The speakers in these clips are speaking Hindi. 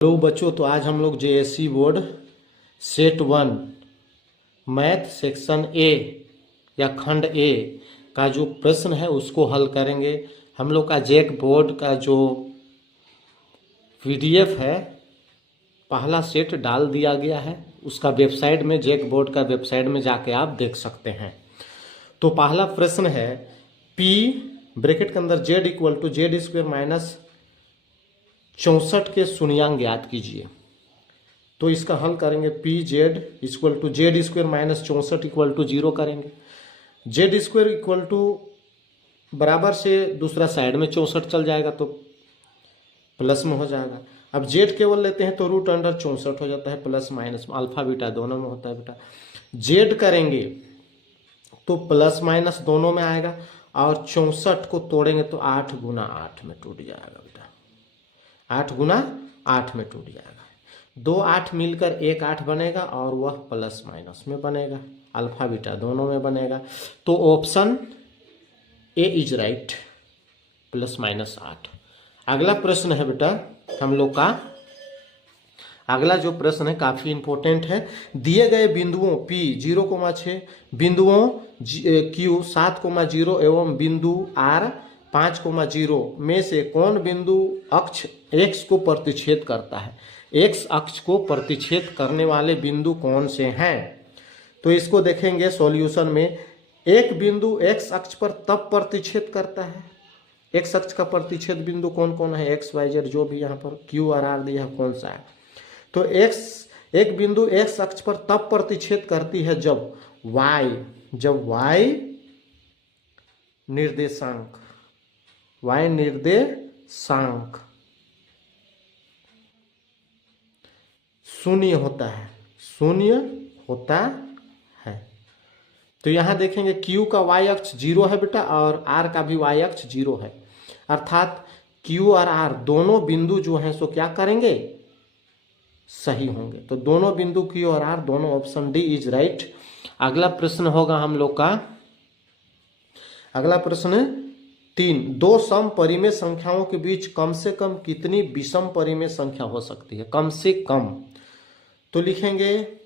हेलो बच्चों, तो आज हम लोग JSC board set 1 math section A या खंड ए का जो प्रश्न है उसको हल करेंगे। हम लोग का जैक बोर्ड का जो पीडीएफ है पहला सेट डाल दिया गया है, उसका वेबसाइट में जैक बोर्ड का वेबसाइट में जाके आप देख सकते हैं। तो पहला प्रश्न है P ब्रैकेट के अंदर Z equal to Z square minus 64 के शून्यांक ज्ञात कीजिए। तो इसका हल करेंगे P Z equal to Z square minus 64 equal to 0 करेंगे। जेड स्क्वायर इक्वल टू बराबर से दूसरा साइड में 64 चल जाएगा तो प्लस में हो जाएगा। अब जेड केवल लेते हैं तो रूट अंडर 64 हो जाता है, प्लस माइनस अल्फा बीटा दोनों में होता है बेटा। जेड करेंगे तो प्लस माइनस दोनों में आएगा और 64 को तोड़ेंगे तो 8 गुना 8 में टूट जाएगा बेटा, 8 गुना 8 में टूट जाएगा। 2 8 मिलकर 1 8 बनेगा और वह प्लस माइनस में बनेगा, अल्फा बीटा दोनों में बनेगा। तो option A is right, plus minus 8। अगला प्रश्न है बेटा हम लोग का, अगला जो प्रश्न है काफ़ी इंपॉर्टेंट है। दिए गए बिंदुओं P 0,6 बिंदुओं Q 7,0 एवं बिंदु R 5,0 में से कौन बिंदु अक्ष x को प्रतिच्छेद करता है? x अक्ष को प्रतिच्छेद करने वाले बिंदु कौन से हैं? तो इसको देखेंगे सॉल्यूशन में। एक बिंदु x अक्ष पर तब प्रतिच्छेद करता है, x अक्ष का प्रतिच्छेद बिंदु कौन कौन है? x y z जो भी यहाँ पर Q और R दिया है कौन सा है? तो एक बिंदु x अक्ष पर तब प्रतिच्छेद करती है जब y निर्देशांक शून्य होता है। तो यहां देखेंगे Q का y अक्ष 0 है बेटा और R का भी y अक्ष 0 है, अर्थात Q और R दोनों बिंदु जो हैं सो क्या करेंगे? सही होंगे। तो दोनों बिंदु Q और R दोनों, ऑप्शन डी इज राइट। अगला प्रश्न होगा हम लोग का, अगला प्रश्न 3 दो सम परिमेय संख्याओं के बीच कम से कम कितनी विषम परिमेय संख्या हो सकती है? कम से कम। तो लिखेंगे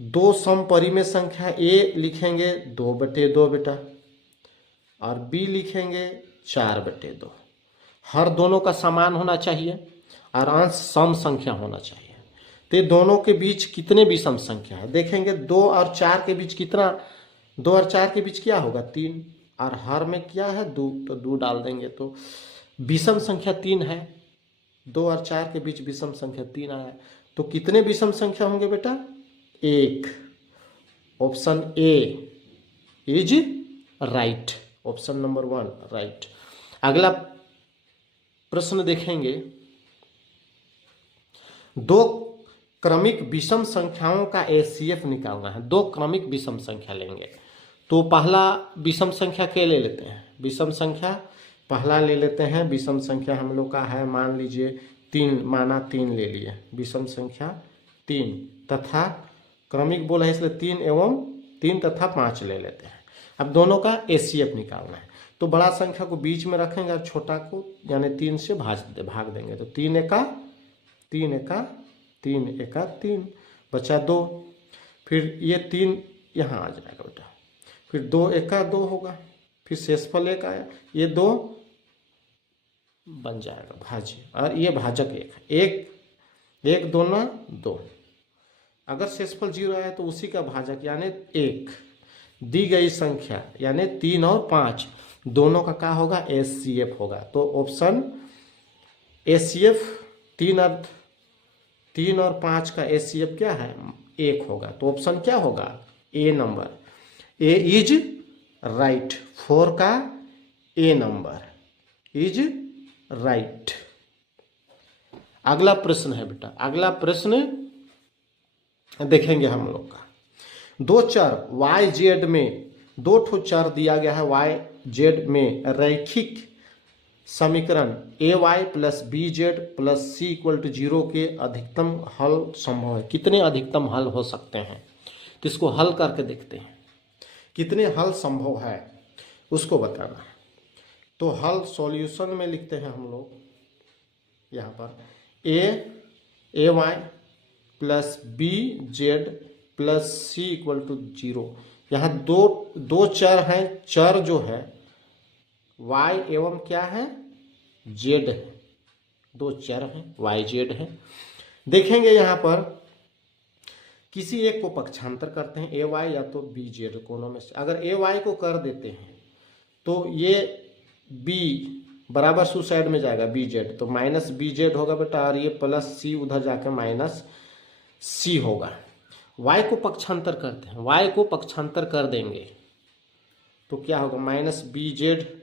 दो सम परिमेय संख्या, ए लिखेंगे 2/2 बेटा और बी लिखेंगे 4/2। हर दोनों का समान होना चाहिए और अंश सम संख्या होना चाहिए। तो दोनों के बीच कितने विषम संख्या है? देखेंगे 2 और 4 के बीच कितना, 2 और 4 के बीच क्या होगा? 3, और हर में क्या है? 2, तो 2 डाल देंगे तो विषम संख्या 3 है। 2 और 4 के बीच विषम संख्या 3 आया, तो कितने विषम संख्या होंगे बेटा? 1। Option A is right, option number 1 right. अगला प्रश्न देखेंगे, दो क्रमिक विषम संख्याओं का एचसीएफ निकालना है। दो क्रमिक विषम संख्या लेंगे तो पहला विषम संख्या क्या ले लेते हैं? विषम संख्या पहला ले लेते हैं। विषम संख्या हम लोग का है, मान लीजिए 3, माना 3 ले लिए, विषम संख्या 3 तथा क्रमिक बोला है इसलिए 3 तथा 5 ले लेते हैं। अब दोनों का एचसीएफ निकालना है तो बड़ा संख्या को बीच में रखेंगे और छोटा को यानी 3 से भाग देंगे। तो 3 एका 3 बचा 2, फिर ये 3 यहाँ आ जाएगा बेटा, फिर 2 एका 2 होगा, फिर शेषफल 1 आया, ये 2 बन जाएगा भाज्य और ये भाजक 1 2 ना 2। अगर शेषफल 0 आया तो उसी का भाजक यानी 1। दी गई संख्या यानी 3 और 5 दोनों का क्या होगा? एचसीएफ होगा। तो ऑप्शन एचसीएफ 3 और 5 का एचसीएफ क्या है? 1 होगा। तो ऑप्शन क्या होगा? ए नंबर, ए इज राइट। 4 का ए नंबर इज राइट। अगला प्रश्न है बेटा, अगला प्रश्न देखेंगे हम लोग का, दो चर वाई जेड में, 2 ठो चर दिया गया है वाई जेड में रैखिक समीकरण ay plus B Z plus C equal to 0 के अधिकतम हल संभव है। कितने अधिकतम हल हो सकते हैं? तो इसको हल करके देखते हैं कितने हल संभव है, उसको बताना है। तो हल सॉल्यूशन में लिखते हैं हम लोग यहाँ पर A Y plus B Z plus C equal to 0। यहाँ दो चर हैं, चर जो है y एवं क्या है z है, दो चर हैं y z है। देखेंगे यहाँ पर किसी एक को पक्षांतर करते हैं, ए वाई या तो बी जेड कोनों में से। अगर ए वाई को कर देते हैं तो ये बी बराबर सुसाइड में जाएगा बी जेड, तो माइनस बी जेड होगा बेटा, और ये प्लस सी उधर जाकर माइनस सी होगा। y को पक्षांतर करते हैं, y को पक्षांतर कर देंगे तो क्या होगा, minus B Z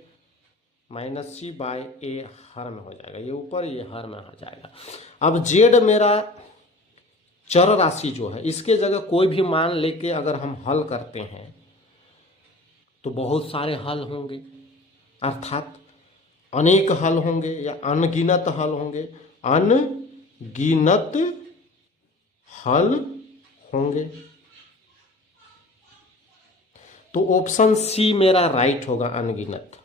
minus C by A हर में हो जाएगा, ये ऊपर ये हर में आ जाएगा। अब z मेरा चर राशि जो है, इसके जगह कोई भी मान लेके अगर हम हल करते हैं तो बहुत सारे हल होंगे, अर्थात अनेक हल होंगे या अनगिनत हल होंगे, अनगिनत हल होंगे। तो ऑप्शन सी मेरा राइट होगा, अनगिनत।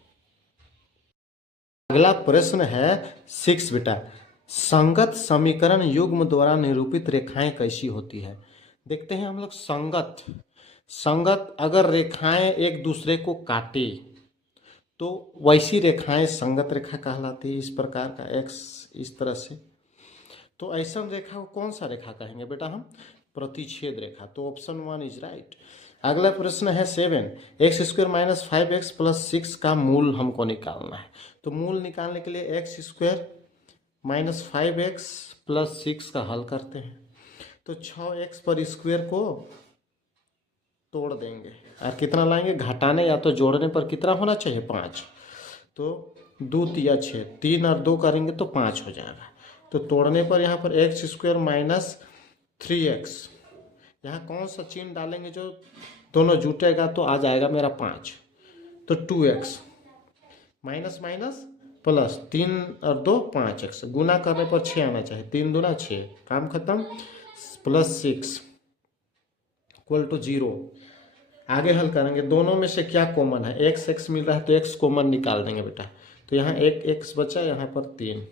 अगला प्रश्न है 6 बेटा, संगत समीकरण युग्म द्वारा निरूपित रेखाएं कैसी होती है। देखते हैं हम लोग। संगत अगर रेखाएं एक दूसरे को काटे तो वैसी रेखाएं संगत रेखा कहलाती है। इस प्रकार का एक्स इस तरह से, तो ऐसा रेखा को कौन सा रेखा कहेंगे बेटा हम, प्रतिच्छेद रेखा। तो ऑप्शन 1 इज राइट। अगला प्रश्न है 7, x square minus 5x plus 6 का मूल हमको निकालना है। तो मूल निकालने के लिए x square minus 5x plus 6 का हल करते हैं। तो 6x पर स्क्वायर को तोड़ देंगे और कितना लाएंगे, घटाने या तो जोड़ने पर कितना होना चाहिए, 5। तो 2 तिया 6, 3 और 2 करेंगे तो 5 हो जाएगा। तो तोड़ने पर यहाँ पर एक्स स्क्वायर माइनस 3x, यहाँ कौन सा चिन्ह डालेंगे जो दोनों जुटेगा तो आ जाएगा मेरा 5। तो 2x माइनस माइनस प्लस 3 और 2 5x, गुना करने पर 6 आना चाहिए, 3 दूना 6, काम खत्म। Plus 6 equal to 0। आगे हल करेंगे, दोनों में से क्या कॉमन है, x मिल रहा है तो x कॉमन निकाल देंगे बेटा। तो यहाँ एक x बचा, यहाँ पर 3,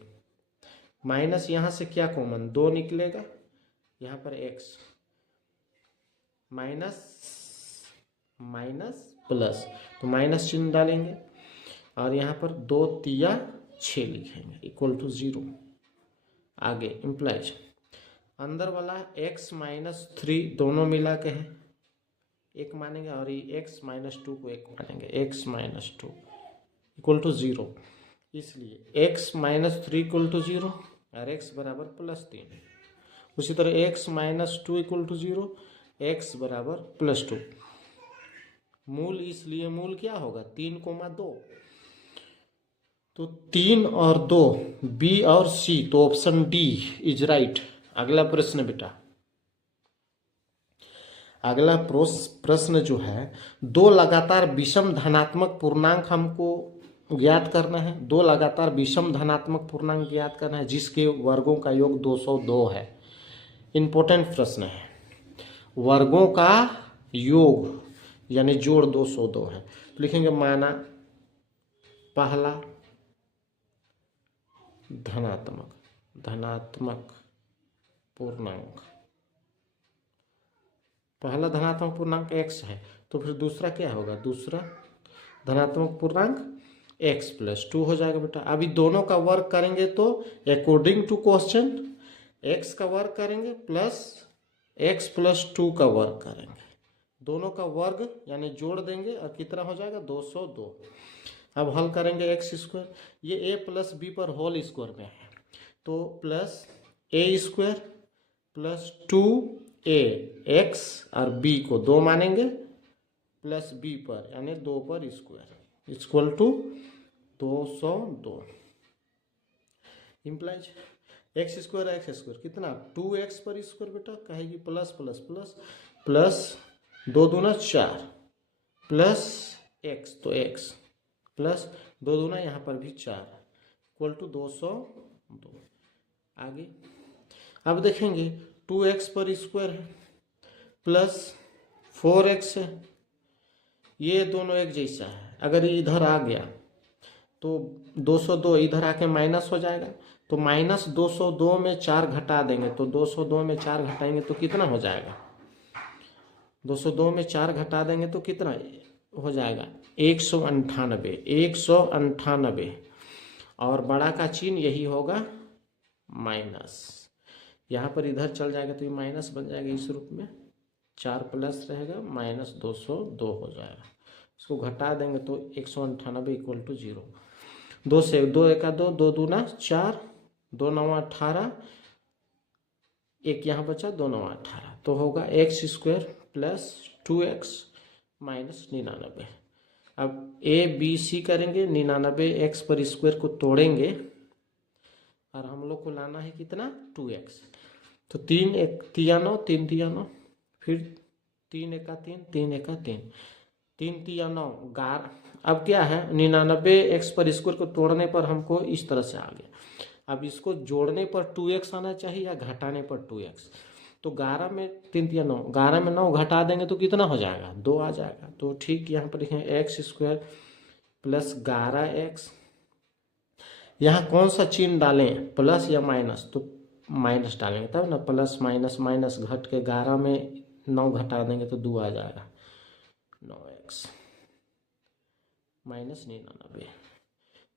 माइनस यहाँ से क्या कॉमन, 2 निकलेगा, यहाँ पर x, माइनस माइनस प्लस, तो माइनस चिन्ह डालेंगे और यहाँ पर 2 तिया 6 लिखेंगे इक्वल टू 0। आगे इम्प्लाइज अंदर वाला x माइनस 3 दोनों मिला के है एक मानेंगे, और ये x माइनस 2 को एक मानेंगे, x माइनस 2 इक्वल टू 0। इसलिए x माइनस 3 इक्वल टू 0 और x बराबर प्लस 3। उसी तरह x minus 2 equal to 0, x बराबर प्लस 2। मूल, इसलिए मूल क्या होगा, 3,2। तो 3 और 2 बी और सी, तो ऑप्शन डी इज राइट। अगला प्रश्न बेटा, अगला प्रश्न जो है, 2 लगातार विषम धनात्मक पूर्णांक हमको ज्ञात करना है। 2 लगातार विषम धनात्मक पूर्णांक ज्ञात करना है जिसके वर्गों का योग 202 है। इंपॉर्टेंट प्रश्न है, वर्गों का योग यानी जोड़ 202 है। तो लिखेंगे माना पहला धनात्मक पूर्णांक, पहला धनात्मक पूर्णांक x है, तो फिर दूसरा क्या होगा, दूसरा धनात्मक पूर्णांक x प्लस 2 हो जाएगा बेटा। अभी दोनों का वर्ग करेंगे तो अकॉर्डिंग टू क्वेश्चन x का वर्ग करेंगे प्लस x प्लस 2 का वर्ग करेंगे, दोनों का वर्ग यानी जोड़ देंगे और कितना हो जाएगा 202। अब हल करेंगे एक्स स्क्वायर, ये a प्लस बी पर होल स्क्वायर में है, तो plus a square plus 2a, x और b को 2 मानेंगे प्लस b पर यानी 2 पर square equal to 202। Implies X square कितना 2x पर स्क्वायर बेटा, कहेगी प्लस प्लस प्लस प्लस 2 दूना 4 प्लस x, तो x प्लस 2 दूना यहाँ पर भी 4 इक्वल टू 202। आगे अब देखेंगे 2x पर स्क्वायर है प्लस 4x है, ये दोनों एक जैसा है। अगर ये इधर आ गया तो 202 इधर आके माइनस हो जाएगा, तो तो -202 में 4 घटा देंगे तो 202 में 4 घटाएंगे तो कितना हो जाएगा? 202 में 4 घटा देंगे तो कितना हो जाएगा? 198। 198 और बड़ा का चिन्ह यही होगा माइनस। यहाँ पर इधर चल जाएगा तो ये माइनस बन जाएगा इस रूप में, 4 प्लस रहेगा -202 हो जाएगा। इसको घटा देंगे तो 198 इक्वल टू 0। 2 से 2 एका 2, 2 दूना 4, 2 9 18, एक यहाँ बचा 2 9 18, तो होगा x² प्लस 2x माइनस 99। अब ABC करेंगे, 99x पर स्क्वायर को तोड़ेंगे और हम लोग को लाना है कितना? 2x। तो 3 1 3 9, 3 3 9, फिर 3 एका 3, 3 एका 3, 3 3 9 11। अब क्या है, 99x पर स्क्वायर को तोड़ने पर हमको इस तरह से आ गया। अब इसको जोड़ने पर 2x आना चाहिए या घटाने पर 2x। तो 11 में 3 3 9, 11 में 9 घटा देंगे तो कितना हो जाएगा? 2 आ जाएगा। तो ठीक यहाँ पर लिखेंगे x² प्लस 11x। यहाँ कौन सा चिन्ह डालें, प्लस या माइनस? तो माइनस डालेंगे तब ना, प्लस माइनस माइनस घट के 11 में 9 घटा देंगे तो 2 आ जाएगा। 9x minus 99।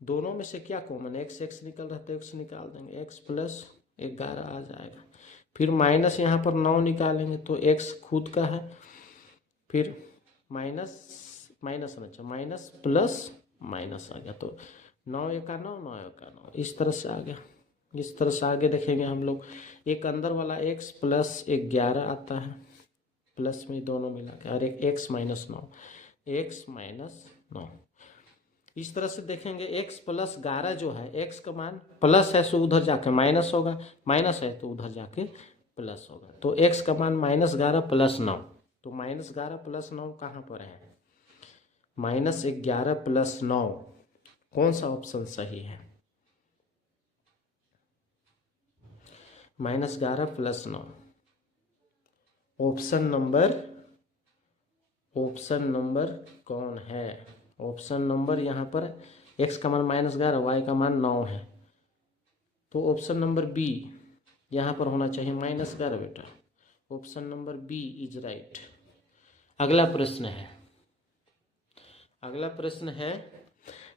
दोनों में से क्या कॉमन? x निकल रहा है, x निकाल देंगे, x प्लस 11 आ जाएगा। फिर माइनस यहाँ पर 9 निकालेंगे तो x खुद का है, फिर माइनस माइनस प्लस माइनस आ गया, तो 9 एका 9, 9 एका 9, इस तरह से आ गया। इस तरह से आगे देखेंगे हम लोग। एक अंदर वाला x प्लस 11 आता है, प्लस में दोनों मिला के, और एक x माइनस 9, x माइनस 9। इस तरह से देखेंगे x प्लस 11 जो है, x का मान प्लस है तो उधर जाके माइनस होगा, माइनस है तो उधर जाके प्लस होगा। तो x का मान -11 प्लस 9, तो -11 प्लस 9 कहाँ पर है? -11 प्लस 9, कौन सा ऑप्शन सही है? -11 प्लस 9, ऑप्शन नंबर कौन है? ऑप्शन नंबर यहाँ पर x का मान -11, y का मान 9 है, तो ऑप्शन नंबर बी यहाँ पर होना चाहिए -11 बेटा। Option number B is right. अगला प्रश्न है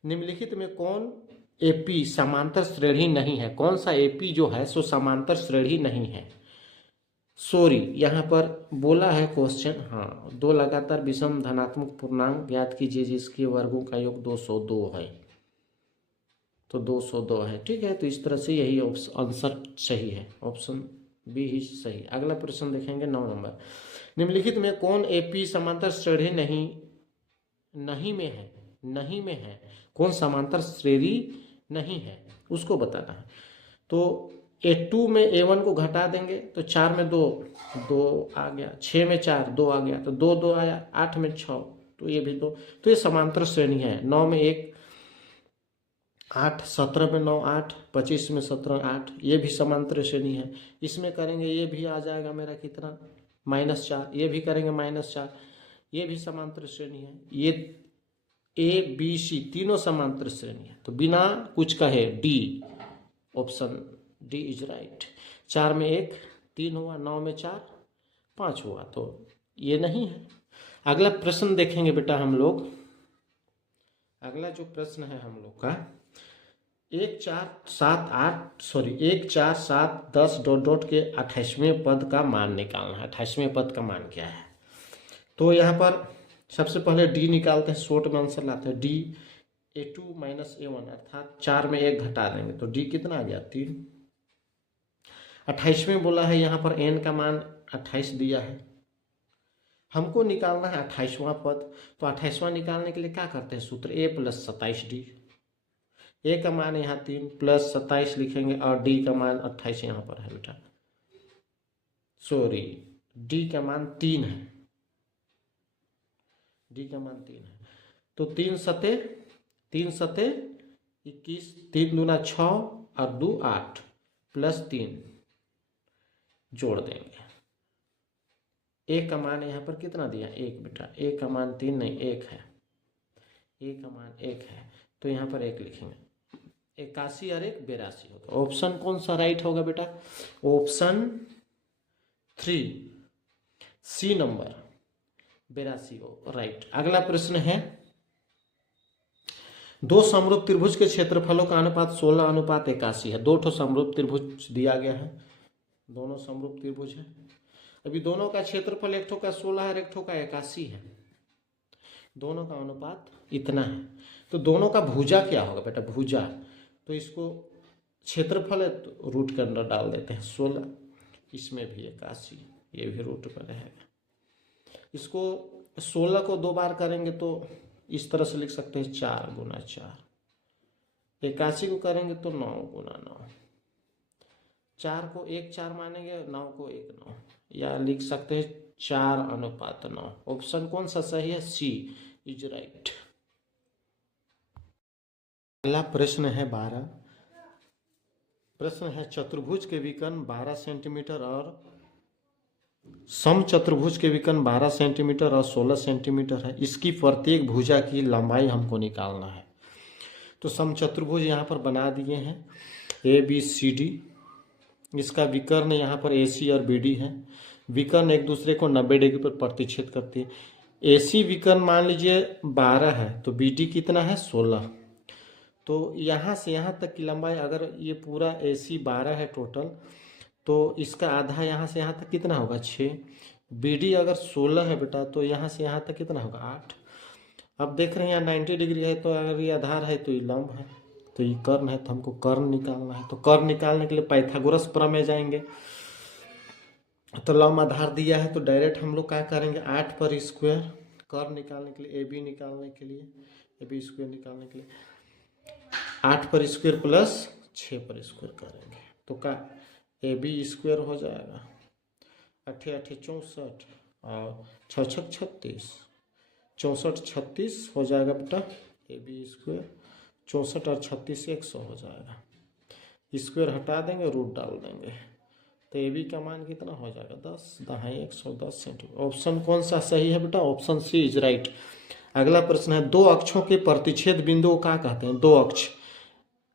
निम्नलिखित में कौन AP समांतर श्रेणी नहीं है? कौन सा AP जो है सो समांतर श्रेणी नहीं है? सॉरी, यहाँ पर बोला है क्वेश्चन, हाँ, 2 लगातार विषम धनात्मक पूर्णांक ज्ञात कीजिए जिसके वर्गों का योग 202 है। तो 202 है, ठीक है। तो इस तरह से यही आंसर सही है, ऑप्शन बी ही सही। अगला प्रश्न देखेंगे 9 नंबर। निम्नलिखित में कौन AP समांतर श्रेणी नहीं में है? कौन समांतर श्रेणी नहीं है उसको बताना है। तो A2 में A1 को घटा देंगे तो 4 में 2 आ गया, 6 में 4 2 आ गया, तो 2 2 आया, 8 में 6 तो ये भी 2, तो ये समांतर श्रेणी है। 9 में 1 8, 17 में 9 8, 25 में 17 8, ये भी समांतर श्रेणी है। इसमें करेंगे ये भी आ जाएगा मेरा कितना? -4, ये भी करेंगे -4, ये भी समांतर श्रेणी है। ये ABC तीनों समांतर श्रेणी है, तो बिना कुछ कहे D, option D is right. 4 में 1 3 हुआ, 9 में 4 5 हुआ, तो ये नहीं है। अगला प्रश्न देखेंगे बेटा हम लोग। अगला जो प्रश्न है हम लोग का 1 4 7 10 ... के 28वें पद का मान निकालना है। 28वें पद का मान क्या है? तो यहाँ पर सबसे पहले D निकालते हैं, शॉर्ट में आंसर लाते हैं। D A2 माइनस A1 अर्थात 4 में 1 घटा देंगे तो D कितना आ गया? 3। 28वें बोला है, यहाँ पर n का मान 28 दिया है, हमको निकालना है 28वां पद। तो 28वां निकालने के लिए क्या करते हैं? सूत्र A प्लस 27D। A का मान यहाँ 3 प्लस 27 लिखेंगे और D का मान 28 यहाँ पर है बेटा, सॉरी D का मान 3 है, D का मान 3 है। तो 3 सते 21, 3 दूना 6 और 2 8 प्लस 3 जोड़ देंगे। A का मान यहाँ पर कितना दिया? 1 बेटा। A का मान 3 नहीं 1 है, A का मान 1 है, तो यहाँ पर 1 लिखेंगे। 81 और एक 82 होगा। ऑप्शन कौन सा राइट होगा बेटा? Option 3 C number 82 right. अगला प्रश्न है, दो समरूप त्रिभुज के क्षेत्रफलों का अनुपात 16:81 है। दो ठो समरूप त्रिभुज दिया गया है, दोनों समरूप त्रिभुज है। अभी दोनों का क्षेत्रफल एक ठो का 16 है, एक ठो का 81 है, दोनों का अनुपात इतना है। तो दोनों का भुजा क्या होगा बेटा? भुजा, तो इसको क्षेत्रफल है तो रूट के अंदर डाल देते हैं 16, इसमें भी 81, ये भी रूट में रहेगा। इसको 16 को 2 बार करेंगे तो इस तरह से लिख सकते हैं 4 गुना 4। 81 को करेंगे तो 9 गुना 9। 4 को 1 4 मानेंगे, 9 को 1 9, या लिख सकते हैं 4:9। ऑप्शन कौन सा सही है? सी इज राइट। अगला प्रश्न है 12। प्रश्न है, चतुर्भुज के विकर्ण 12 सेंटीमीटर और समचतुर्भुज के विकर्ण 12 सेंटीमीटर और 16 सेंटीमीटर है। इसकी प्रत्येक भुजा की लंबाई हमको निकालना है। तो समचतुर्भुज यहाँ पर बना दिए हैं ABCD। इसका विकर्ण यहाँ पर AC और BD है। विकर्ण एक दूसरे को 90 डिग्री पर प्रतिच्छेद करती है। AC विकर्ण मान लीजिए 12 है, तो BD कितना है? 16। तो यहाँ से यहाँ तक की लंबाई, अगर ये पूरा AC 12 है टोटल, तो इसका आधा यहाँ से यहाँ तक कितना होगा? 6। BD अगर 16 है बेटा, तो यहाँ से यहाँ तक कितना होगा? 8। अब देख रहे हैं यहाँ 90 डिग्री है, तो अगर ये आधार है तो ये लंब है, तो ये कर्ण है, तो हमको कर्ण निकालना है। तो कर्ण निकालने के लिए पाइथागोरस प्रमेय जाएंगे। तो लंब आधार दिया है, तो डायरेक्ट हम लोग क्या करेंगे? 8 पर स्क्वायर। कर्ण निकालने के लिए, AB निकालने के लिए, AB स्क्वायर निकालने के लिए 8 पर स्क्वायर प्लस 6 पर स्क्वायर करेंगे, तो क्या AB स्क्वायर हो जाएगा। 8 8 64 और 6 6 36, 64 36 हो जाएगा बेटा AB स्क्वायर। 64 और 36 100 हो जाएगा। स्क्वायर हटा देंगे, रूट डाल देंगे, तो AB का मान कितना हो जाएगा? 10 10 110 सेंटीमीटर। ऑप्शन कौन सा सही है बेटा? Option C is right. अगला प्रश्न है, दो अक्षों के प्रतिच्छेद बिंदु को क्या कहते हैं? दो अक्ष,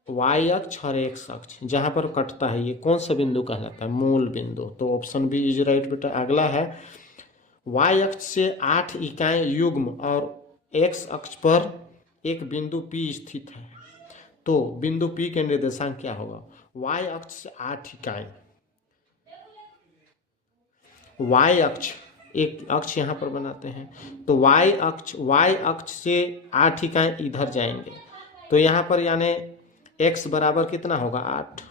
Y अक्ष और X अक्ष, जहां पर कटता है, ये कौन सा बिंदु कहलाता है? मूल बिंदु। तो ऑप्शन बी इज राइट बेटा। अगला है, Y अक्ष से 8 इकाई युग्म और X अक्ष पर एक बिंदु P स्थित है, तो बिंदु P के निर्देशांक क्या होगा? Y अक्ष से 8 इकाई, Y अक्ष, एक अक्ष यहाँ पर बनाते हैं, तो Y अक्ष से 8 इकाई इधर जाएंगे, तो यहाँ पर यानी x बराबर कितना होगा? 8।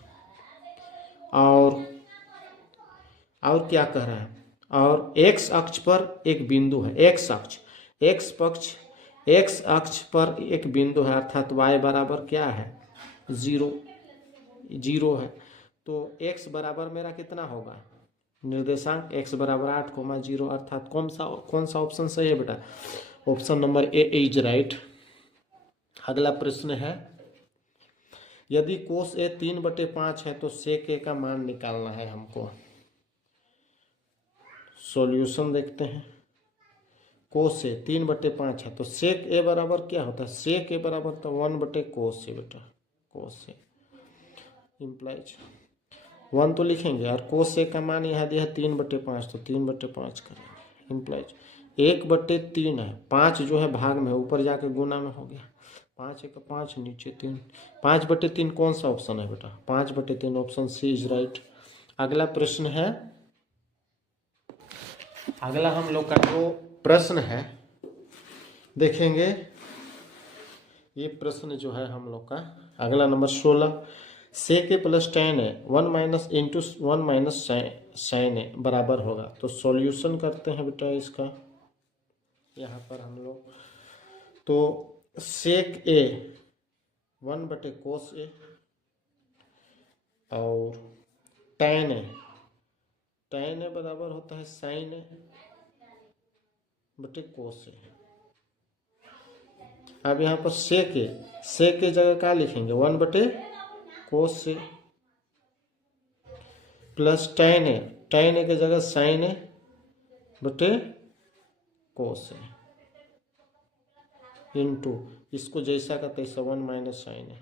और क्या कह रहा है? और x अक्ष पर एक बिंदु है, x अक्ष पर एक बिंदु है, अर्थात y बराबर क्या है? 0 है। तो x बराबर मेरा कितना होगा? निर्देशांक x बराबर 8,0, अर्थात कौन सा ऑप्शन सही है बेटा? Option number A is right. अगला प्रश्न है, यदि कोस A 3/5 है तो सेक A का मान निकालना है हमको। सॉल्यूशन देखते हैं। कोस A 3/5 है, तो सेक A बराबर क्या होता है? सेक A बराबर तो 1/कोस A बेटा। कोस A इम्प्लाइज 1 तो लिखेंगे, और कोस A का मान यहाँ दिया है 3/5, तो 3/5 करेंगे। इम्प्लाइज 1/3 है, 5 जो है भाग में, ऊपर जाके गुना में हो गया। 5 1 5, नीचे 3, 5/3 कौन सा ऑप्शन है बेटा? 5/3 ऑप्शन सी इज राइट। अगला प्रश्न है, अगला हम लोग का जो प्रश्न है देखेंगे, ये प्रश्न जो है हम लोग का अगला number 16, sec A plus tan A 1 into 1 sin A बराबर होगा। तो सॉल्यूशन करते हैं बेटा इसका। यहाँ पर हम लोग तो सेक A 1/कोस A और tan A बराबर होता है sin A बटे कोस A। अब यहाँ पर सेक A जगह क्या लिखेंगे? 1/कोस A प्लस tan A की जगह sin A बटे कोस A इंटू इसको जैसा का तैसा 1 sin A।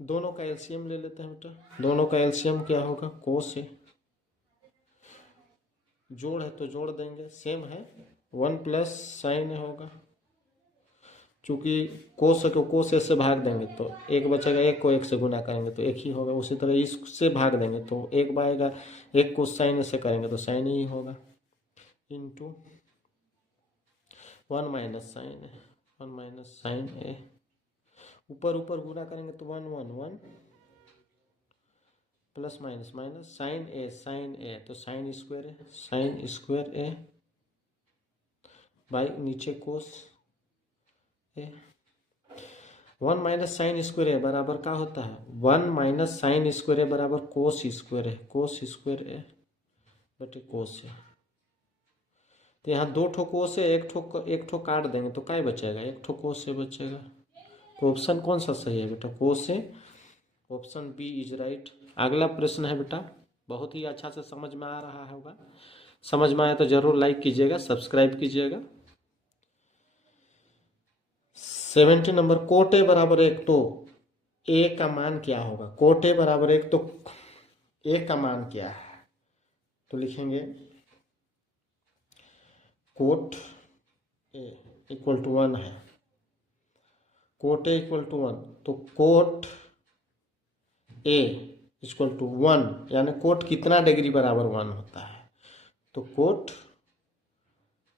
दोनों का एलसीएम ले लेते हैं बेटा। दोनों का एलसीएम क्या होगा, कोस ए, जोड़ है तो जोड़ देंगे, सेम है 1 प्लस साइन ए होगा, चूंकि कोस को कोस ए से भाग देंगे तो एक बचेगा, एक को एक से गुना करेंगे तो एक ही होगा, उसी तरह इससे भाग देंगे तो एक बाएगा, एक को साइन ए से करेंगे तो साइन ही होगा, इंटू 1 माइनस साइन ए, 1 माइनस साइन ए, ऊपर ऊपर गुना करेंगे तो 1 1 1 प्लस माइनस माइनस साइन ए तो साइन स्क्वायर है, साइन स्क्वायर ए बाई नीचे कोस ए, 1 माइनस साइन स्क्वायर ए बराबर क्या होता है, 1 माइनस साइन स्क्वायर ए बराबर कोस स्क्वायर है, कोस स्क्वायर ए बटे कोस ए। तो यहाँ दो ठो कोस है, एक ठो काट देंगे तो क्या बचेगा, एक ठो कोस से बचेगा। तो ऑप्शन कौन सा सही है बेटा, कोस से, ऑप्शन बी इज राइट। अगला प्रश्न है बेटा, बहुत ही अच्छा से समझ में आ रहा होगा, समझ में आया तो जरूर लाइक कीजिएगा, सब्सक्राइब कीजिएगा। 70 नंबर, कोट ए बराबर 1 तो ए का मान क्या होगा, कोट ए बराबर 1 तो ए का मान क्या है, तो लिखेंगे कोट ए इक्वल टू 1 है, कोट ए इक्वल टू 1 तो कोट ए इक्वल टू 1, यानी कोट कितना डिग्री बराबर 1 होता है, तो कोट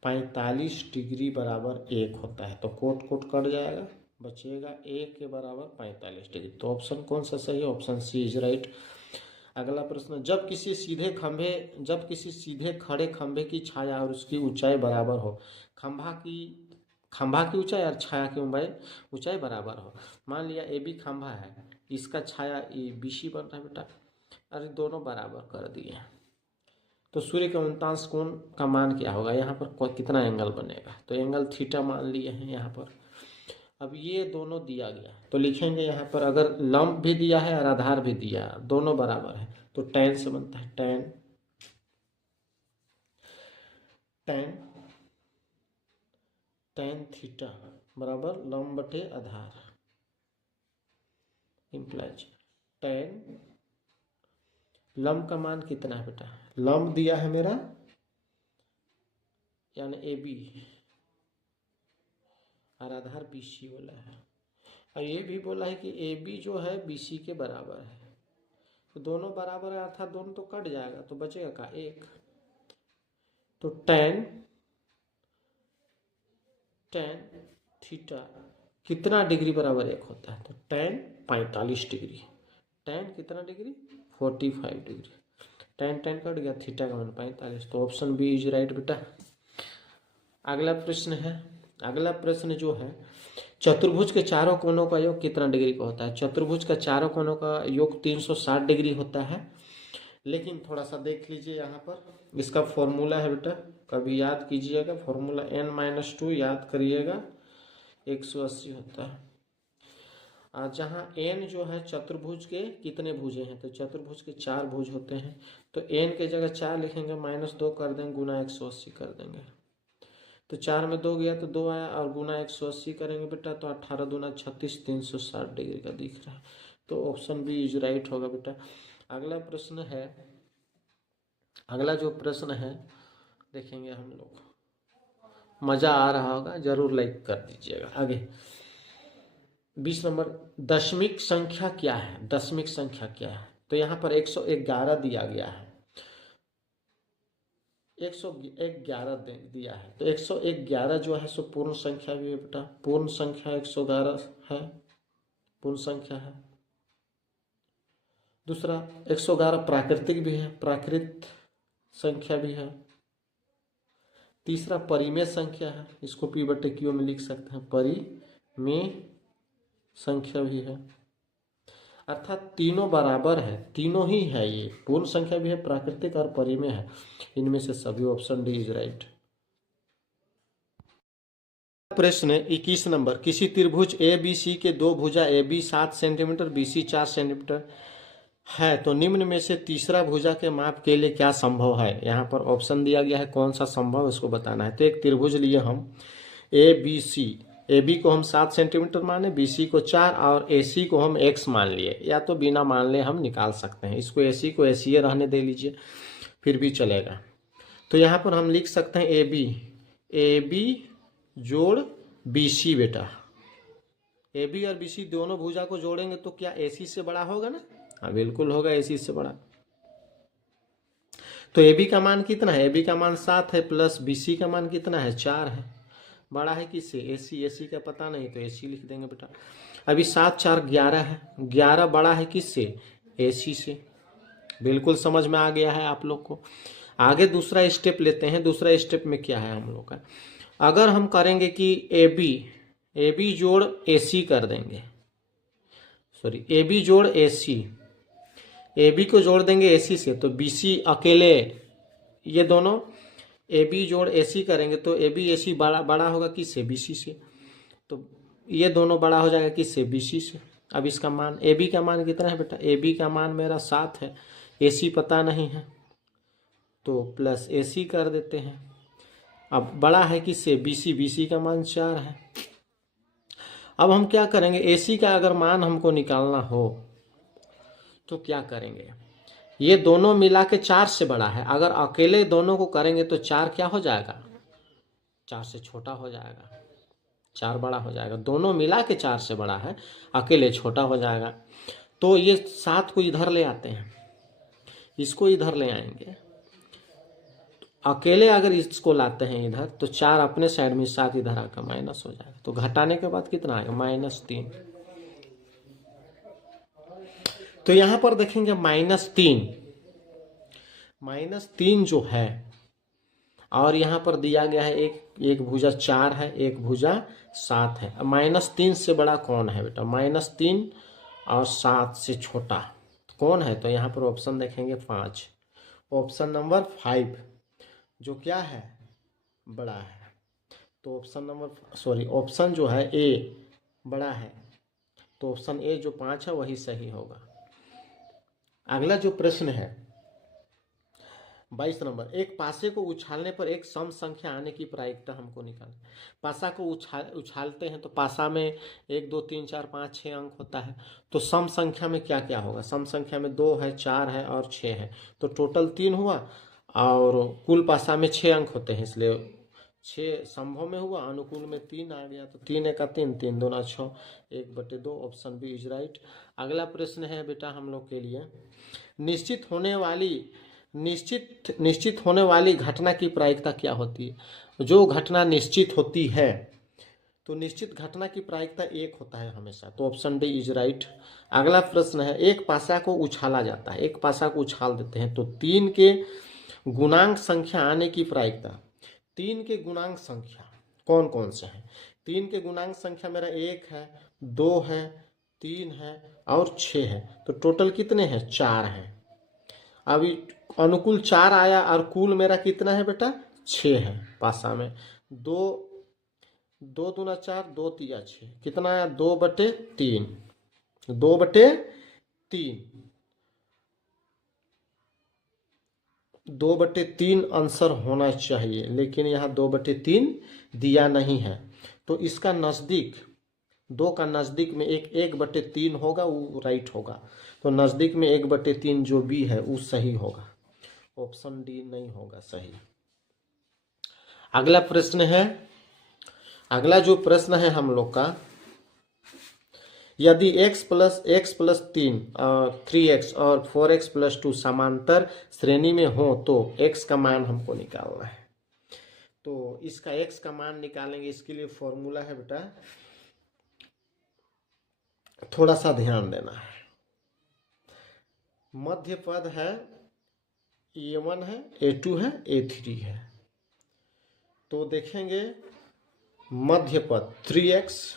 45 डिग्री बराबर 1 होता है, तो कोट कोट कट जाएगा, बचेगा ए के बराबर 45 डिग्री। तो ऑप्शन कौन सा सही है, ऑप्शन सी इज राइट। अगला प्रश्न, जब किसी सीधे खड़े खंभे की छाया और उसकी ऊंचाई बराबर हो, खंभा की ऊंचाई और छाया की ऊंचाई बराबर हो, मान लिया ए बी खंभा है, इसका छाया ए बी सी बन रहा है बेटा, अरे दोनों बराबर कर दिए, तो सूर्य के उल्टांश कोण का मान क्या होगा, यहाँ पर कितना एंगल बनेगा, तो एंगल थीटा मान लिए हैं यहाँ पर। अब ये दोनों दिया गया तो लिखेंगे यहाँ पर, अगर लंब भी दिया है और आधार भी दिया है, दोनों बराबर है, तो tan से बनता है, tan थीटा बराबर लंब बटे आधार, इम्प्लाइज tan, लंब का मान कितना है बेटा, लंब दिया है मेरा यानी ए बी और आधार बी सी बोला है, और ये भी बोला है कि ए बी जो है बी सी के बराबर है, तो दोनों बराबर है अर्थात दोनों तो कट जाएगा, तो बचेगा का 1, तो tan थीटा कितना डिग्री बराबर 1 होता है, तो tan 45 डिग्री, tan कितना डिग्री 45 डिग्री, tan कट गया, थीटा का मान 45, तो ऑप्शन बी इज राइट बेटा। अगला प्रश्न है, अगला प्रश्न जो है, चतुर्भुज के चारों कोनों का योग कितना डिग्री का होता है, चतुर्भुज का चारों कोनों का योग 360 डिग्री होता है, लेकिन थोड़ा सा देख लीजिए यहाँ पर, इसका फॉर्मूला है बेटा, कभी याद कीजिएगा फॉर्मूला, n-2 याद करिएगा, 180 होता है, और जहाँ n जो है चतुर्भुज के कितने भुजे हैं, तो चतुर्भुज के 4 भुज होते हैं, तो n के जगह 4 लिखेंगे, -2 कर देंगे, गुना 180 कर देंगे, तो 4 में 2 गया तो 2 आया, और गुना 180 करेंगे बेटा तो 18 दूना 36, 360 डिग्री का दिख रहा है, तो ऑप्शन बी इज राइट होगा बेटा। अगला प्रश्न है, अगला जो प्रश्न है देखेंगे हम लोग, मज़ा आ रहा होगा, जरूर लाइक कर दीजिएगा। आगे 20 नंबर, दशमिक संख्या क्या है, दशमिक संख्या क्या है, तो यहाँ पर 111 दिया गया है, 111 दिया है, तो 111 जो है सो पूर्ण संख्या भी है बेटा, पूर्ण संख्या 111 है, पूर्ण संख्या है। दूसरा 111 प्राकृतिक भी है, प्राकृत संख्या भी है। तीसरा परिमेय संख्या है, इसको पी बटे क्यू में लिख सकते हैं, परिमेय संख्या भी है, अर्थात तीनों बराबर है, तीनों ही है, ये पूर्ण संख्या भी है, प्राकृतिक और परिमेय है, इनमें से सभी, ऑप्शन डी इज राइट। प्रश्न 21 नंबर, किसी त्रिभुज ए बी सी के दो भुजा A B 7 centimetre B C 4 centimetre है, तो निम्न में से तीसरा भुजा के माप के लिए क्या संभव है, यहाँ पर ऑप्शन दिया गया है, कौन सा संभव इसको बताना है। तो एक त्रिभुज लिए हम A B C, A B को हम 7 सेंटीमीटर माने, बी सी को 4 और ए सी को हम x मान लिए, या तो बिना मान ले हम निकाल सकते हैं। इसको ए सी को ए सी रहने दे लीजिए, फिर भी चलेगा। तो यहाँ पर हम लिख सकते हैं ए बी जोड़ बी सी। बेटा ए बी और बी सी दोनों भुजा को जोड़ेंगे तो क्या ए सी से बड़ा होगा ना? हाँ बिल्कुल होगा ए सी से बड़ा। तो ए बी का मान कितना है? ए बी का मान 7 है, प्लस बी सी का मान कितना है? 4 है। बड़ा है किससे? ए सी का पता नहीं तो ए सी लिख देंगे बेटा। अभी 7 4 11 है, 11 बड़ा है किससे? ए सी से। बिल्कुल समझ में आ गया है आप लोग को। आगे दूसरा स्टेप लेते हैं। दूसरा स्टेप में क्या है हम लोग का? अगर हम करेंगे कि ए बी जोड़ ए सी कर देंगे, सॉरी ए बी जोड़ ए सी, ए बी को जोड़ देंगे ए सी से, तो बी सी अकेले, ये दोनों ए बी जोड़ ए सी करेंगे तो ए बी ए सी बड़ा होगा किससे? बी सी से। तो ये दोनों बड़ा हो जाएगा किससे? बी सी से। अब इसका मान ए बी का मान कितना है बेटा? ए बी का मान मेरा 7 है, ए सी पता नहीं है तो प्लस ए सी कर देते हैं। अब बड़ा है किससे? बी सी, बी सी का मान 4 है। अब हम क्या करेंगे? ए सी का अगर मान हमको निकालना हो तो क्या करेंगे? ये दोनों मिला के 4 से बड़ा है, अगर अकेले दोनों को करेंगे तो 4 क्या हो जाएगा? 4 से छोटा हो जाएगा, 4 बड़ा हो जाएगा। दोनों मिला के 4 से बड़ा है, अकेले छोटा हो जाएगा। तो ये 7 को इधर ले आते हैं, इसको इधर ले आएंगे। अकेले अगर इसको लाते हैं इधर तो 4 अपने साइड में, 7 इधर आकर माइनस हो जाएगा। तो घटाने के बाद कितना आएगा? -3। तो यहां पर देखेंगे -3 जो है, और यहां पर दिया गया है एक भुजा 4 है, एक भुजा 7 है। -3 से बड़ा कौन है बेटा? -3 और 7 से छोटा कौन है? तो यहाँ पर ऑप्शन देखेंगे 5, ऑप्शन नंबर 5 जो क्या है? बड़ा है। तो ऑप्शन जो है ए बड़ा है, तो ऑप्शन ए जो 5 है वही सही होगा। अगला जो प्रश्न है 22 नंबर, एक पासे को उछालने पर एक सम संख्या आने की प्रायिकता हमको निकालना। पासा को उछालते हैं तो पासा में 1 2 3 4 5 6 अंक होता है। तो सम संख्या में क्या क्या होगा? सम संख्या में 2 है, 4 है और 6 है, तो टोटल 3 हुआ, और कुल पासा में 6 अंक होते हैं, इसलिए 6 संभव में हुआ, अनुकूल में 3 आ गया। तो 3 1 3, 3 2 6, 1/2, ऑप्शन बी इज राइट। अगला प्रश्न है बेटा हम लोग के लिए, निश्चित होने वाली घटना की प्रायिकता क्या होती है? जो घटना निश्चित होती है तो निश्चित घटना की प्रायिकता 1 होता है हमेशा, तो ऑप्शन डी इज राइट। अगला प्रश्न है, एक पासा को उछाला जाता है, एक पासा को उछाल देते हैं तो 3 के गुणांक संख्या आने की प्रायिकता। 3 के गुणांक संख्या कौन कौन से हैं? 3 के गुणांक संख्या मेरा 1 है, 2 है, 3 है और 6 है, तो टोटल कितने हैं? 4 हैं। अभी अनुकूल 4 आया और कुल मेरा कितना है बेटा? 6 है पासा में। 2 2 दूना 4, 2 तिया 6, कितना आया? 2/3, 2/3, 2/3 आंसर होना चाहिए, लेकिन यहाँ 2/3 दिया नहीं है। तो इसका नज़दीक 2 का नज़दीक में 1/3 होगा, वो राइट होगा। तो नज़दीक में 1/3 जो बी है वो सही होगा, ऑप्शन डी नहीं होगा सही। अगला प्रश्न है, अगला जो प्रश्न है हम लोग का, यदि x + 3x और 4x + 2 समांतर श्रेणी में हो तो x का मान हमको निकालना है। तो इसका x का मान निकालेंगे, इसके लिए फॉर्मूला है बेटा, थोड़ा सा ध्यान देना है। मध्य पद है a1 है, a2 है, a3 है। तो देखेंगे मध्य पद 3x,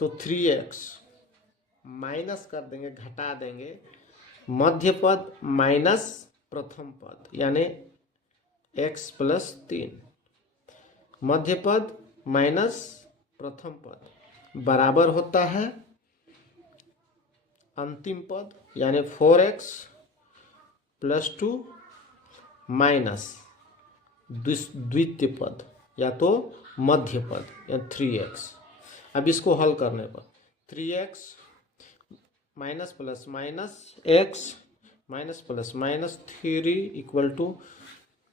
तो 3x माइनस कर देंगे, घटा देंगे, मध्य पद माइनस प्रथम पद यानी x + 3, मध्य पद माइनस प्रथम पद बराबर होता है अंतिम पद यानी 4x + 2 माइनस द्वितीय पद या तो मध्य पद या 3x। अब इसको हल करने पर 3x minus plus minus x minus plus minus 3 equal to,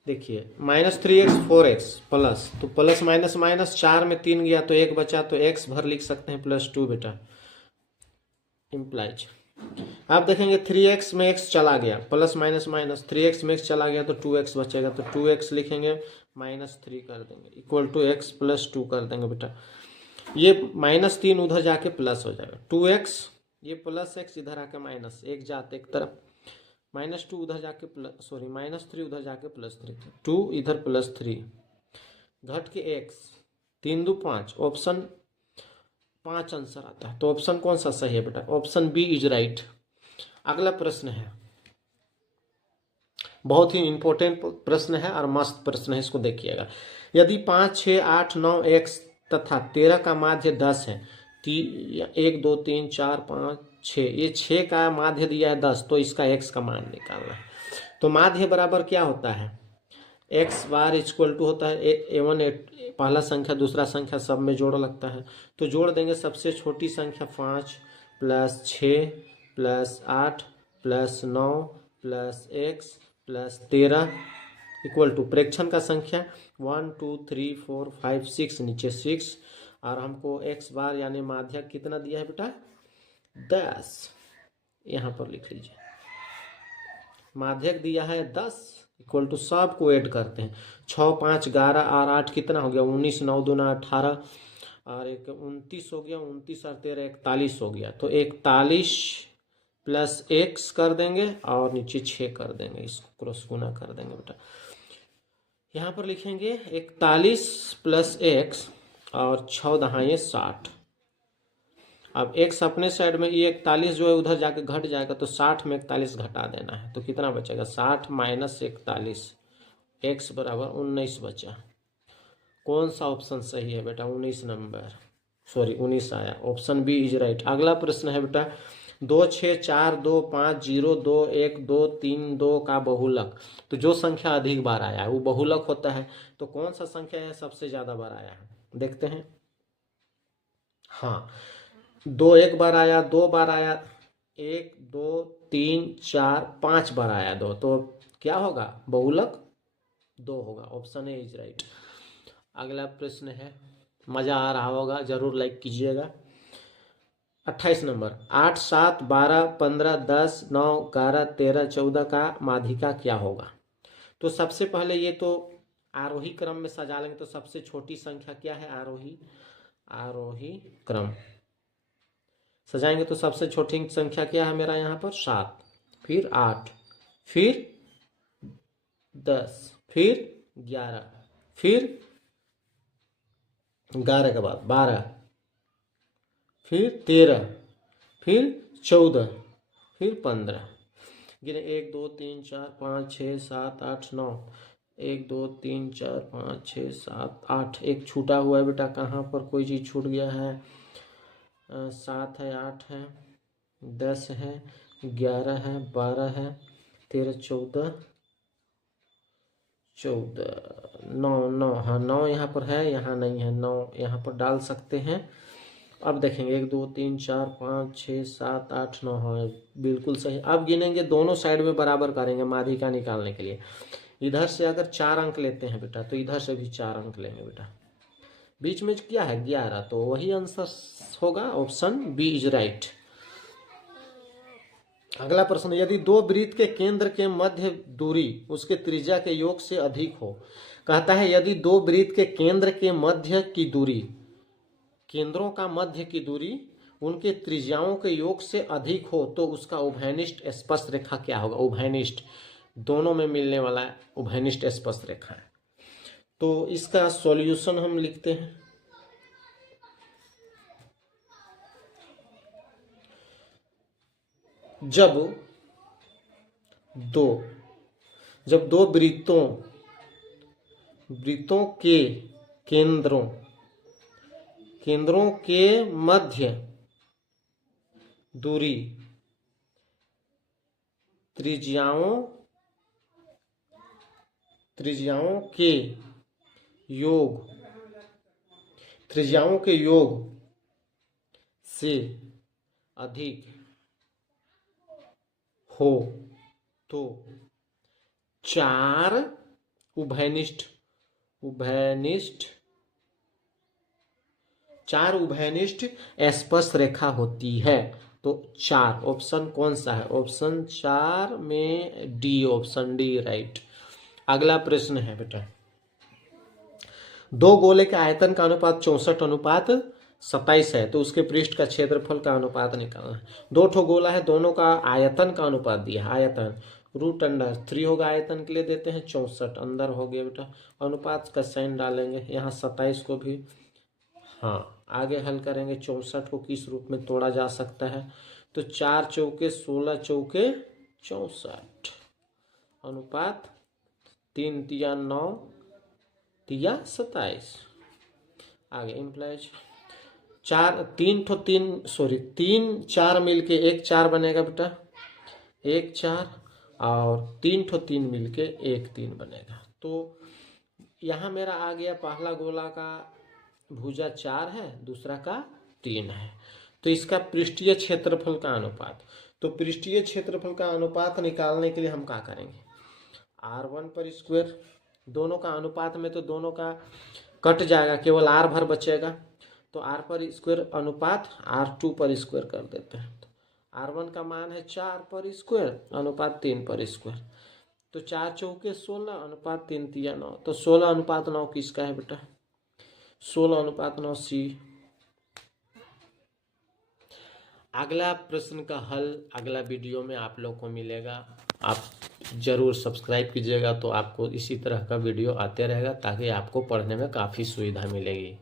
देखिए -3x 4x प्लस, तो प्लस माइनस माइनस 4 में 3 गया तो 1 बचा, तो x भर लिख सकते हैं +2 बेटा इम्प्लाइज। आप देखेंगे 3x में x चला गया, प्लस माइनस माइनस 3x में x चला गया तो 2x बचेगा, तो 2x लिखेंगे -3 कर देंगे इक्वल टू x +2 कर देंगे बेटा। ये -3 उधर जाके प्लस हो जाएगा, 2x ये प्लस x इधर आके माइनस, एक जाते एक तरफ, -2 उधर जाके प्लस, सॉरी -3 उधर जाके +3, 2 इधर +3 घट के x, 3 2 5, ऑप्शन 5 आंसर आता है। तो ऑप्शन कौन सा सही है बेटा? Option B is right. अगला प्रश्न है, बहुत ही इंपॉर्टेंट प्रश्न है और मस्त प्रश्न है, इसको देखिएगा। यदि 5 6 8 9 x तथा 13 का माध्य 10 है, 1 2 3 4 5 6, ये 6 का माध्य दिया है 10, तो इसका x का मान निकालना है। तो माध्य बराबर क्या होता है? x बार इक्वल टू होता है A1 पहला संख्या दूसरा संख्या सब में जोड़ लगता है, तो जोड़ देंगे सबसे छोटी संख्या 5 + 6 + 8 + 9 + x + 13 इक्वल टू प्रेक्षण का संख्या 1 2 3 4 5 6, नीचे 6, और हमको x बार यानी माध्यक कितना दिया है बेटा? 10। यहाँ पर लिख लीजिए, माध्यक दिया है 10 इक्वल टू, सबको ऐड करते हैं, 6 5 11 और 8 कितना हो गया? 19, 9 दूना 18 और 1 29 हो गया, 29 और 13 41 हो गया, तो 41 + x कर देंगे और नीचे 6 कर देंगे, इसको क्रॉस गुना कर देंगे बेटा। यहाँ पर लिखेंगे 41 + x और 6 दहाई 60। अब x अपने साइड में, ये 41 जो है उधर जाके घट जाएगा, तो 60 में 41 घटा देना है, तो कितना बचेगा? 60 - 41, x बराबर 19 बचा। कौन सा ऑप्शन सही है बेटा? 19 नंबर, सॉरी 19 आया, ऑप्शन बी इज राइट। अगला प्रश्न है बेटा, 2 6 4 2 5 0 2 1 2 3 2 का बहुलक। तो जो संख्या अधिक बार आया है वो बहुलक होता है, तो कौन सा संख्या है सबसे ज्यादा बार आया है? देखते हैं। हाँ, 2 एक बार आया, 2 बार आया, 1 2 3 4 5 बार आया 2, तो क्या होगा? बहुलक 2 होगा, ऑप्शन ए इज राइट। अगला प्रश्न है, मजा आ रहा होगा, जरूर लाइक कीजिएगा। 28 नंबर, 8 7 12 15 10 9 11 13 14 का माध्यिका क्या होगा? तो सबसे पहले ये तो आरोही क्रम में सजा लेंगे, तो सबसे छोटी संख्या क्या है? आरोही क्रम सजाएंगे, तो सबसे छोटी संख्या क्या है मेरा यहाँ पर? 7, फिर 8, फिर 10, फिर 11, फिर 11 के बाद 12, फिर 13, फिर 14, फिर 15। गिने 1 2 3 4 5 6 7 8 9, 1 2 3 4 5 6 7 8, एक छूटा हुआ है बेटा, कहाँ पर कोई चीज़ छूट गया है? 7 है, 8 है, 10 है, 11 है, 12 है, 13 14 9 9, हाँ 9 यहाँ पर है, यहाँ नहीं है, 9 यहाँ पर डाल सकते हैं। अब देखेंगे 1 2 3 4 5 6 7 8 9, हाँ बिल्कुल सही। अब गिनेंगे, दोनों साइड में बराबर करेंगे माध्यिका निकालने के लिए। इधर से अगर 4 अंक लेते हैं बेटा, तो इधर से भी 4 अंक लेंगे बेटा। बीच में क्या है? 11, तो वही आंसर होगा, ऑप्शन बी इज राइट। अगला प्रश्न, यदि दो वृत्त के केंद्र के मध्य दूरी उसके त्रिज्या के योग से अधिक हो, कहता है यदि दो वृत्त के केंद्र के मध्य की दूरी, केंद्रों का मध्य की दूरी उनके त्रिज्याओं के योग से अधिक हो, तो उसका उभयनिष्ठ स्पर्श रेखा क्या होगा? उभयनिष्ठ, दोनों में मिलने वाला उभयनिष्ठ स्पर्श रेखा है। तो इसका सॉल्यूशन हम लिखते हैं। जब दो वृत्तों के केंद्रों के मध्य दूरी त्रिज्याओं के योग त्रिज्याओं के योग से अधिक हो तो चार उभयनिष्ठ स्पर्श रेखा होती है। तो चार, ऑप्शन कौन सा है? ऑप्शन 4 में डी, ऑप्शन डी राइट। अगला प्रश्न है बेटा, दो गोले के आयतन का अनुपात 64:27 है, तो उसके पृष्ठ का क्षेत्रफल का अनुपात निकालना है। दो ठो गोला है, दोनों का आयतन का अनुपात दिया है। आयतन √3 होगा, आयतन के लिए देते हैं 64, अंदर हो गया बेटा। अनुपात का साइन डालेंगे यहाँ, 27 को भी हाँ आगे हल करेंगे। 64 को किस रूप में तोड़ा जा सकता है? तो 4 चौके 16, चौके 64, अनुपात 3 तिया 9 तिया 27। आगे इम्प्लाइज 3 4 मिलके 1 4 बनेगा बेटा, 1 4, और 3 मिलके 1 3 बनेगा। तो यहाँ मेरा आ गया, पहला गोला का भुजा 4 है, दूसरा का 3 है। तो इसका पृष्ठीय क्षेत्रफल का अनुपात, तो पृष्ठीय क्षेत्रफल का अनुपात निकालने के लिए हम क्या करेंगे? R1 पर स्क्वायर, दोनों का अनुपात में तो दोनों का कट जाएगा, केवल R भर बचेगा। तो R पर स्क्वायर अनुपात R2 पर स्क्वायर कर देते हैं। तो R1 का मान है 4 पर स्क्वायर, अनुपात 3 पर स्क्वायर। तो 4 चौके 16, अनुपात 3 तिया 9। तो 16:9 किसका है बेटा? 16:9 सी। अगला प्रश्न का हल अगला वीडियो में आप लोग को मिलेगा। आप जरूर सब्सक्राइब कीजिएगा, तो आपको इसी तरह का वीडियो आते रहेगा, ताकि आपको पढ़ने में काफ़ी सुविधा मिलेगी।